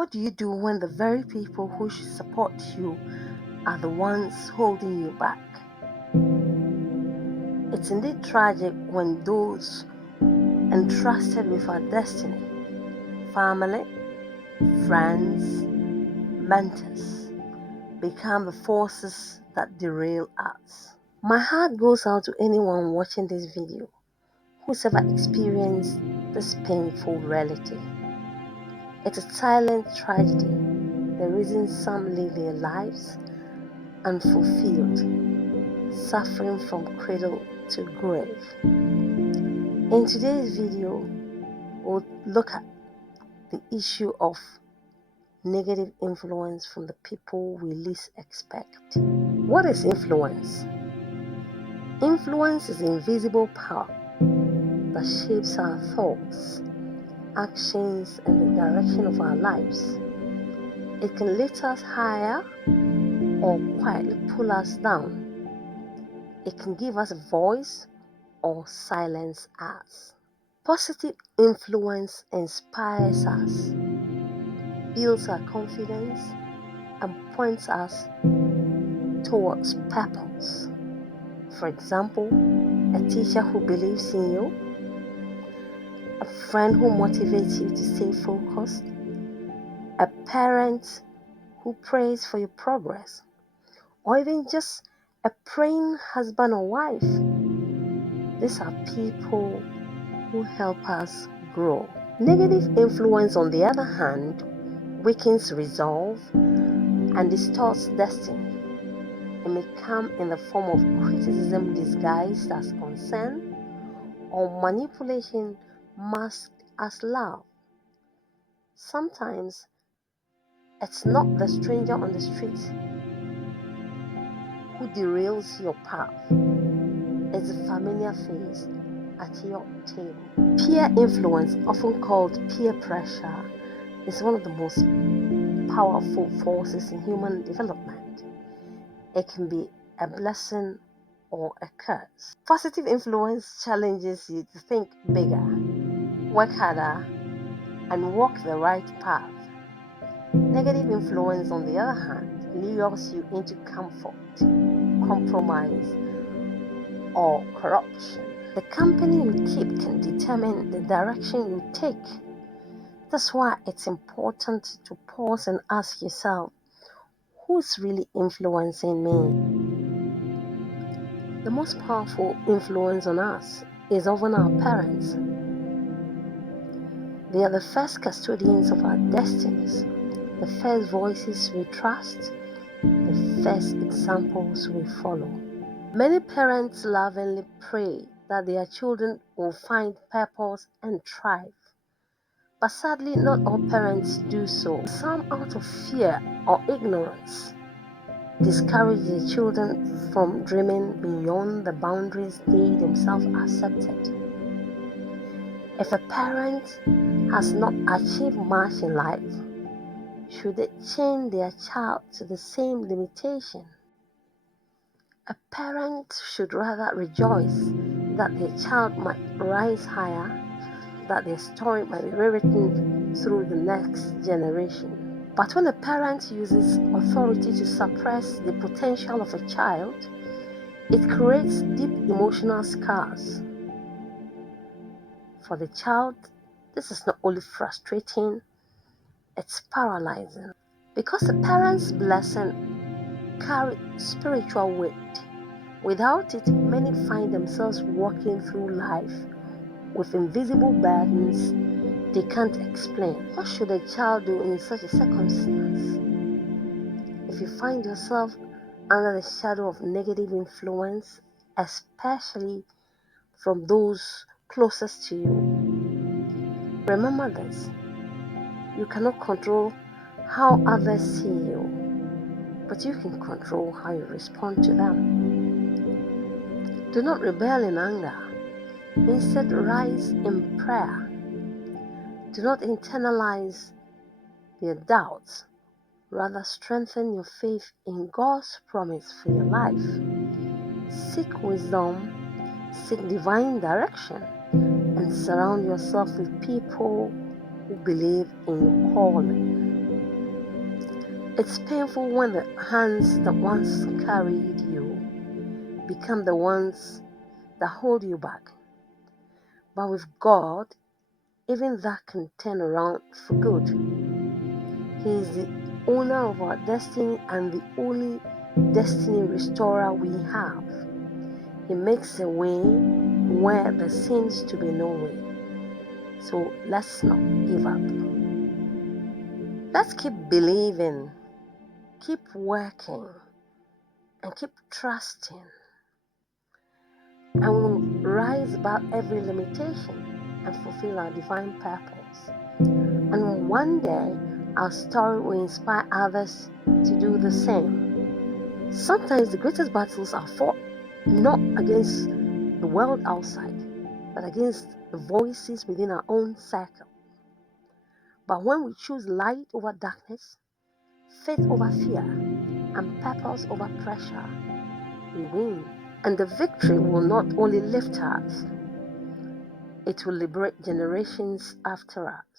What do you do when the very people who should support you are the ones holding you back? It's indeed tragic when those entrusted with our destiny, family, friends, mentors, become the forces that derail us. My heart goes out to anyone watching this video who's ever experienced this painful reality. It's a silent tragedy, the reason some live their lives unfulfilled, suffering from cradle to grave. In today's video, we'll look at the issue of negative influence from the people we least expect. What is influence? Influence is invisible power that shapes our thoughts, actions, and the direction of our lives. It can lift us higher or quietly pull us down. It can give us a voice or silence us. Positive influence inspires us, builds our confidence, and points us towards purpose. For example, a teacher who believes in you, a friend who motivates you to stay focused, a parent who prays for your progress, or even just a praying husband or wife. These are people who help us grow. Negative influence, on the other hand, weakens resolve and distorts destiny. It may come in the form of criticism disguised as concern or manipulation masked as love. Sometimes it's not the stranger on the street who derails your path. It's a familiar face at your table. Peer influence, often called peer pressure, is one of the most powerful forces in human development. It can be a blessing or a curse. Positive influence challenges you to think bigger, work harder, and walk the right path. Negative influence, on the other hand, lures you into comfort, compromise, or corruption. The company you keep can determine the direction you take. That's why it's important to pause and ask yourself, who's really influencing me? The most powerful influence on us is often our parents. They are the first custodians of our destinies, the first voices we trust, the first examples we follow. Many parents lovingly pray that their children will find purpose and thrive. But sadly, not all parents do so. Some, out of fear or ignorance, discourage their children from dreaming beyond the boundaries they themselves accepted. If a parent has not achieved much in life, should they chain their child to the same limitation? A parent should rather rejoice that their child might rise higher, that their story might be rewritten through the next generation. But when a parent uses authority to suppress the potential of a child, it creates deep emotional scars. For the child, this is not only frustrating, it's paralyzing. Because a parent's blessing carries spiritual weight. Without it, many find themselves walking through life with invisible burdens they can't explain. What should a child do in such a circumstance? If you find yourself under the shadow of negative influence, especially from those closest to you, remember this: you cannot control how others see you, but you can control how you respond to them. Do not rebel in anger. Instead, rise in prayer. Do not internalize your doubts. Rather, strengthen your faith in God's promise for your life. Seek wisdom, seek divine direction, and surround yourself with people who believe in your calling. It's painful when the hands that once carried you become the ones that hold you back. But with God, even that can turn around for good. He is the owner of our destiny and the only destiny restorer we have. He makes a way where there seems to be no way. So let's not give up. Let's keep believing, keep working, and keep trusting. And we'll rise above every limitation and fulfill our divine purpose. And one day, our story will inspire others to do the same. Sometimes the greatest battles are fought not against the world outside, but against the voices within our own circle. But when we choose light over darkness, faith over fear, and purpose over pressure, we win. And the victory will not only lift us, it will liberate generations after us.